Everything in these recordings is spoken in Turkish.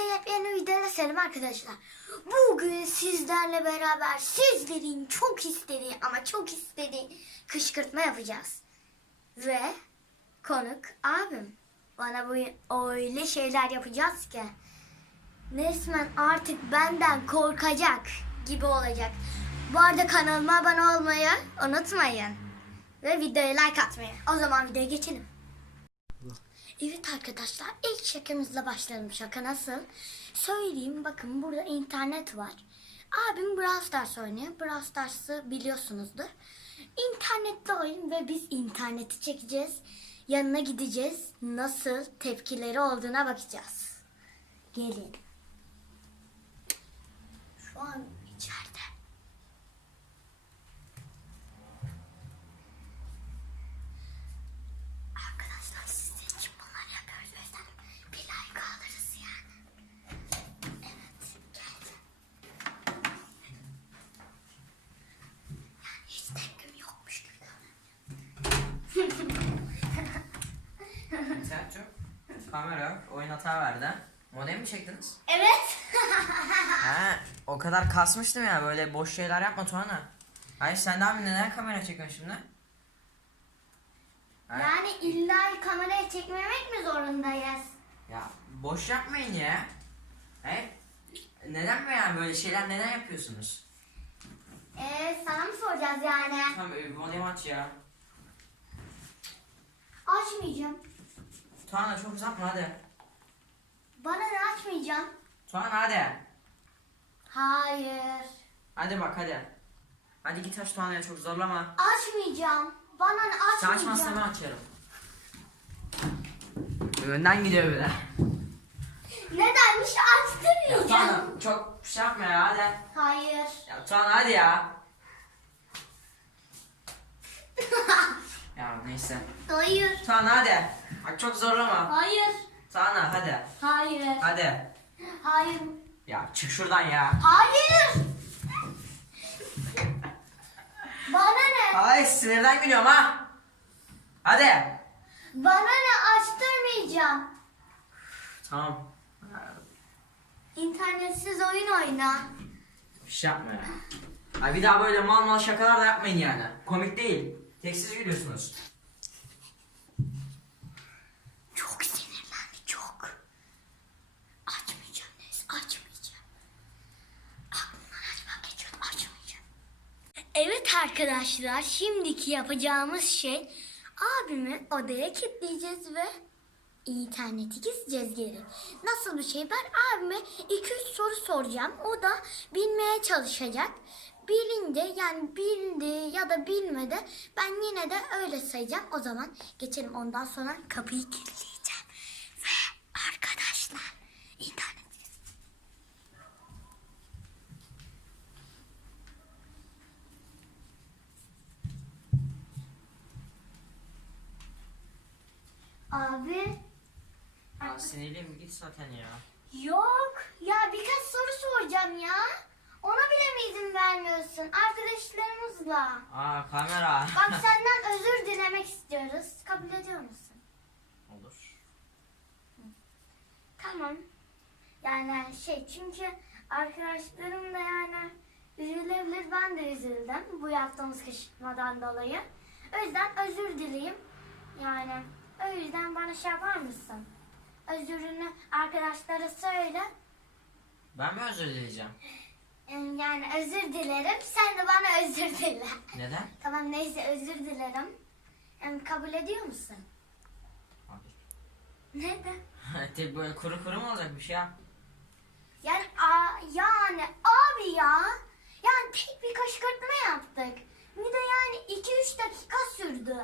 yepyeni videoyla selam arkadaşlar. Bugün sizlerle beraber sizlerin çok istediği ama çok istediği kışkırtma yapacağız. Ve konuk abim. Bana bu öyle şeyler yapacağız ki resmen artık benden korkacak gibi olacak. Bu arada kanalıma abone olmayı unutmayın. Ve videoya like atmayı. O zaman videoya geçelim. Evet arkadaşlar ilk şakamızla başlayalım. Şaka nasıl? Söyleyeyim bakın burada internet var. Abim Brawl Stars oynuyor. Brawl Stars'ı biliyorsunuzdur. İnternette oyun ve biz interneti çekeceğiz. Yanına gideceğiz. Nasıl tepkileri olduğuna bakacağız. Gelin. Şu an içeride. Arkadaşlar sizin için bunları yapıyoruz. O yüzden bir like alırız yani. Evet geldi. Yani hiç dengim yokmuş gibi Selçuk, kamera yok, oyun hata verdi. Modem mi çektiniz? Evet. He, o kadar kasmıştım ya böyle boş şeyler yapma Tuana. Hayır sen abi neden kamera çekiyorsun şimdi? He? yani illa kameraya çekmemek mi zorundayız? Ya boş yapmayın ya. He? Neden mi yani böyle şeyler neden yapıyorsunuz? Ee, sana mı soracağız yani? Tamam e, modem aç ya. Açmayacağım. Tuana çok uzatma hadi. Bana ne açmayacağım? Tuana hadi. Hayır. Hadi bak hadi. Hadi git aç Tuana'ya çok zorlama. Açmayacağım. Bana ne Sen açmayacağım? açmazsan ben açarım. Önden gidiyor böyle. Nedenmiş Ya açtırmayacağım. Tuana çok şey yapma ya hadi. Hayır. Ya Tuana hadi ya. Ya neyse. Hayır. Tuana hadi. Bak çok zorlama. Hayır. Tuana hadi. Hayır. Hadi. Hayır. Ya çık şuradan ya. Hayır. Bana ne? Ay sinirden gülüyorum ha. Hadi. Bana ne açtırmayacağım. Tamam. İnternetsiz oyun oyna. Bir şey yapma ya. Ay bir daha böyle mal mal şakalar da yapmayın yani. Komik değil. Tek siz gülüyorsunuz. Çok sinirlendi çok. Açmayacağım neyse açmayacağım. Aklımdan açmak geçiyordu açmayacağım. Evet arkadaşlar şimdiki yapacağımız şey abimi odaya kilitleyeceğiz ve interneti keseceğiz geri. Nasıl bir şey? Ben abime 2-3 soru soracağım. O da bilmeye çalışacak. Bilince yani bildi ya da bilmedi ben yine de öyle sayacağım. O zaman geçelim ondan sonra kapıyı kilitleyeceğim. Ve arkadaşlar internet Abi Ya sinirliyim git zaten ya. Yok. Ya birkaç soru soracağım ya. İzin vermiyorsun? Arkadaşlarımızla. Aa kamera. Bak senden özür dilemek istiyoruz. Kabul ediyor musun? Olur. Tamam. Yani şey çünkü arkadaşlarım da yani üzülebilir. Ben de üzüldüm bu yaptığımız kışkırtmadan dolayı. O yüzden özür dileyim. Yani o yüzden bana şey yapar mısın? Özürünü arkadaşlara söyle. Ben mi özür dileyeceğim? Yani özür dilerim. Sen de bana özür dile. Neden? Tamam neyse özür dilerim. Yani kabul ediyor musun? Abi. Neden? Tek böyle kuru kuru mu olacak bir şey yap. Yani a, yani abi ya. Yani tek bir kışkırtma yaptık. Bir de yani 2-3 dakika sürdü.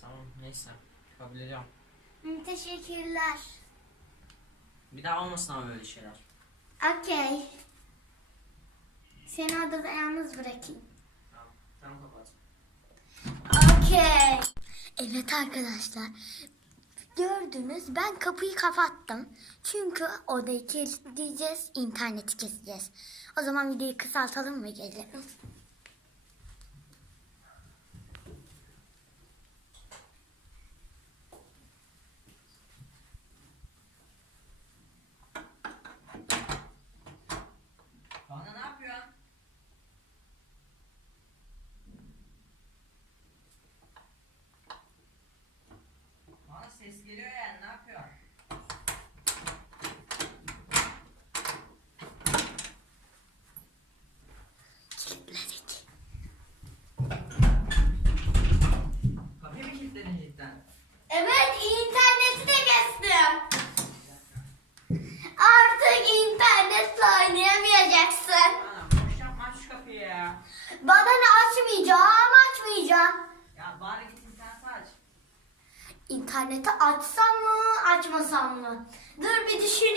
Tamam neyse. Kabul ediyorum. Hı, teşekkürler. Bir daha olmasın ama böyle şeyler. Okey. Seni odada yalnız bırakayım. Tamam. Tamam kapat. Okey. Evet arkadaşlar. Gördünüz ben kapıyı kapattım. Çünkü odayı kilitleyeceğiz, interneti keseceğiz. O zaman videoyu kısaltalım ve gelelim. Evet interneti de kestim. Artık internetle oynayamayacaksın. Ana boşuna aç kapıyı ya. Baba ne açmayacağım açmayacağım. Ya bari git internet aç. İnterneti açsam mı açmasam mı? Dur bir düşün.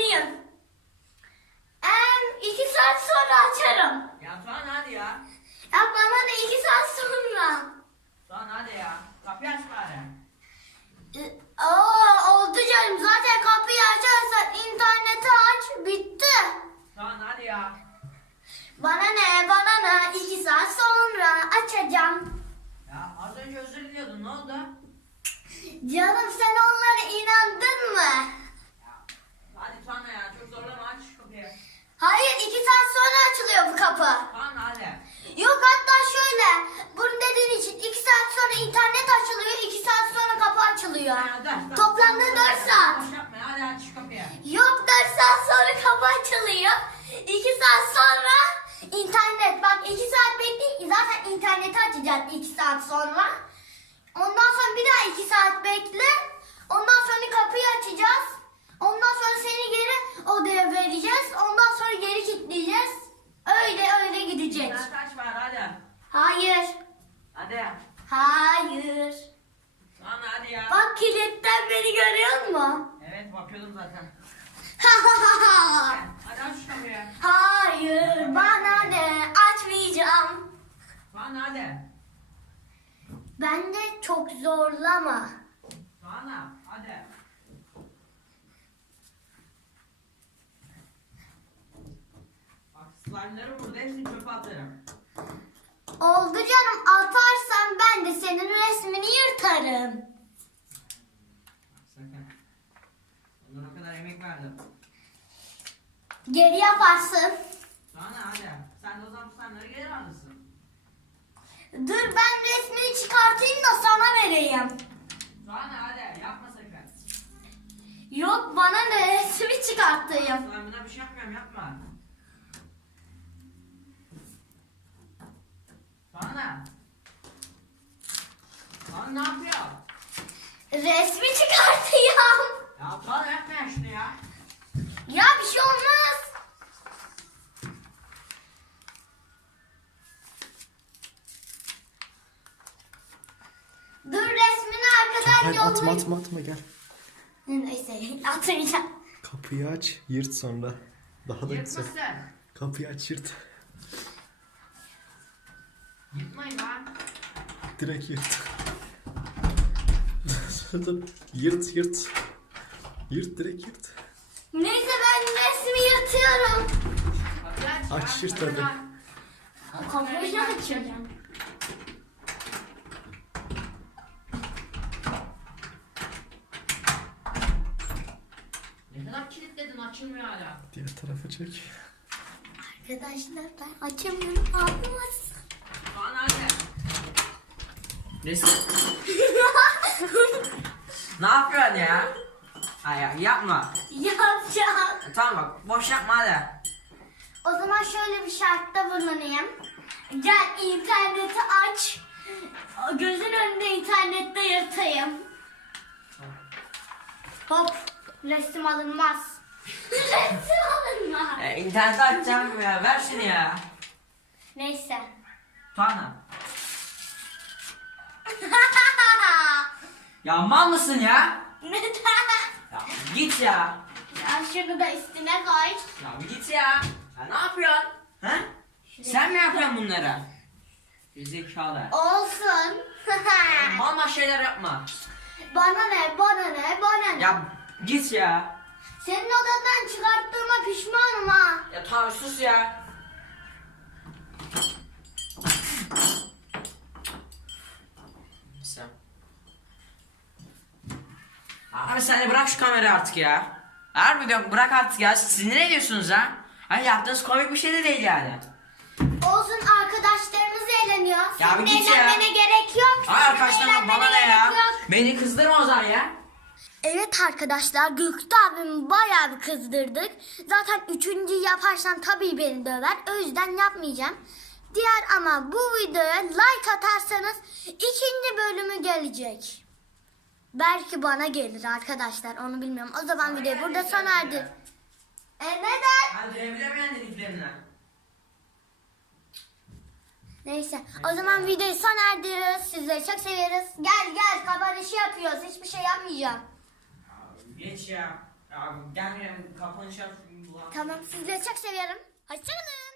Ne oldu? Canım sen onlara inandın mı? Ya hadi Tuana ya çok zorlama aç şu kapıyı. Hayır iki saat sonra açılıyor bu kapı. Tuana hadi. Yok hatta şöyle. Bunu dediğin için iki saat sonra internet açılıyor. iki saat sonra kapı açılıyor. Ya. Toplamda dört saat. Boş yapma ya, hadi aç şu kapıyı. Yok 4 saat sonra kapı açılıyor. 2 saat sonra internet. Bak 2 saat bekle. Zaten interneti açacağız 2 saat sonra. Ondan sonra bir daha 2 saat bekle. Ondan sonra kapıyı açacağız. Ondan sonra seni geri odaya vereceğiz. Ondan sonra geri kilitleyeceğiz. Öyle öyle gidecek. Aç bari hadi. Hayır. Hadi. Hayır. Tuana hadi ya. Bak kilitten beni görüyor musun? Evet bakıyordum zaten. Ha Hadi aç şu kapıyı. Hayır bana ne açmayacağım. Tuana hadi. Ben de çok zorlama. Tuana hadi. Bak slime'ları burada hepsini çöpe atarım. Oldu canım atarsan ben de senin resmini yırtarım. Sakın. Onlara o kadar emek verdim. Geri yaparsın. Tuana hadi. Sen de o zaman bu slime'ları geri alırsın. Dur ben resmini çıkartayım da sana vereyim. Tuana hadi yapma sakın. Yok bana ne resmi çıkartayım. Slime'ına bir şey yapmıyorum yapma. Tuana. Tuana ne yapıyor? Resmi çıkartıyorum. Ya Tuana yapma ya şunu ya. Ya bir şey olmaz. Hayır atma yollayayım. atma atma gel. Neyse atmayacağım. Kapıyı aç yırt sonra. Daha da güzel. Yırtmasın. Kapıyı aç yırt. Yırtmayın lan. Direkt yırt. Sonra yırt yırt. Yırt direkt yırt. Neyse ben resmi yırtıyorum. Aç. Yırt hadi. ha. Kapıyı açacağım. Ne kadar kilitledin açılmıyor hala. Diğer tarafa çek. Arkadaşlar ben açamıyorum. Ağlamaz. Tuana hadi. Resim. ne yapıyorsun ya? Hayır yapma. Yapacağım. E, Tamam bak boş yapma hadi. O zaman şöyle bir şartta bulunayım. Gel interneti aç. Gözün önünde internette yırtayım. Hop. Resim alınmaz. Alınmaz. E, internete açacağım ya ver şunu ya. Neyse. Tuana. Ya mal mısın ya? Neden? Ya git ya. Ya şunu da üstüne koy. Ya git ya. Ya ne yapıyorsun? Ha? Sen mi yapıyorsun bunları? Zekalı. Olsun. Mal mal şeyler yapma. bana ne, bana ne, bana ne. Ya git ya. Senin odandan çıkarttığıma pişmanım ha. Ya tamam sus ya. Sen. Abi sen de bırak şu kamerayı artık ya. Harbi diyorum bırak artık ya. Sinir ediyorsunuz ha. Hani yaptığınız komik bir şey de değil yani. Olsun arkadaşlarımız eğleniyor. Ya Senin bir git ya. eğlenmene gerek yok. Ay Senin arkadaşlarım eğlenmene bana ne gerek ya? yok. Beni kızdırma o zaman ya. Evet arkadaşlar Göktuğ abimi bayağı bir kızdırdık. Zaten üçüncü yaparsam tabii beni döver. O yüzden yapmayacağım. Diğer ama bu videoya like atarsanız ikinci bölümü gelecek. Belki bana gelir arkadaşlar onu bilmiyorum. O zaman videoyu burada sona erdir. E neden? Dövebilemeyen dediklerimle. Neyse o zaman videoyu sona erdiriyoruz. Sizleri çok seviyoruz. Gel gel kapanışı yapıyoruz. Hiçbir şey yapmayacağım. Geç ya. Ya yap. Tamam sizleri çok seviyorum. Hoşçakalın.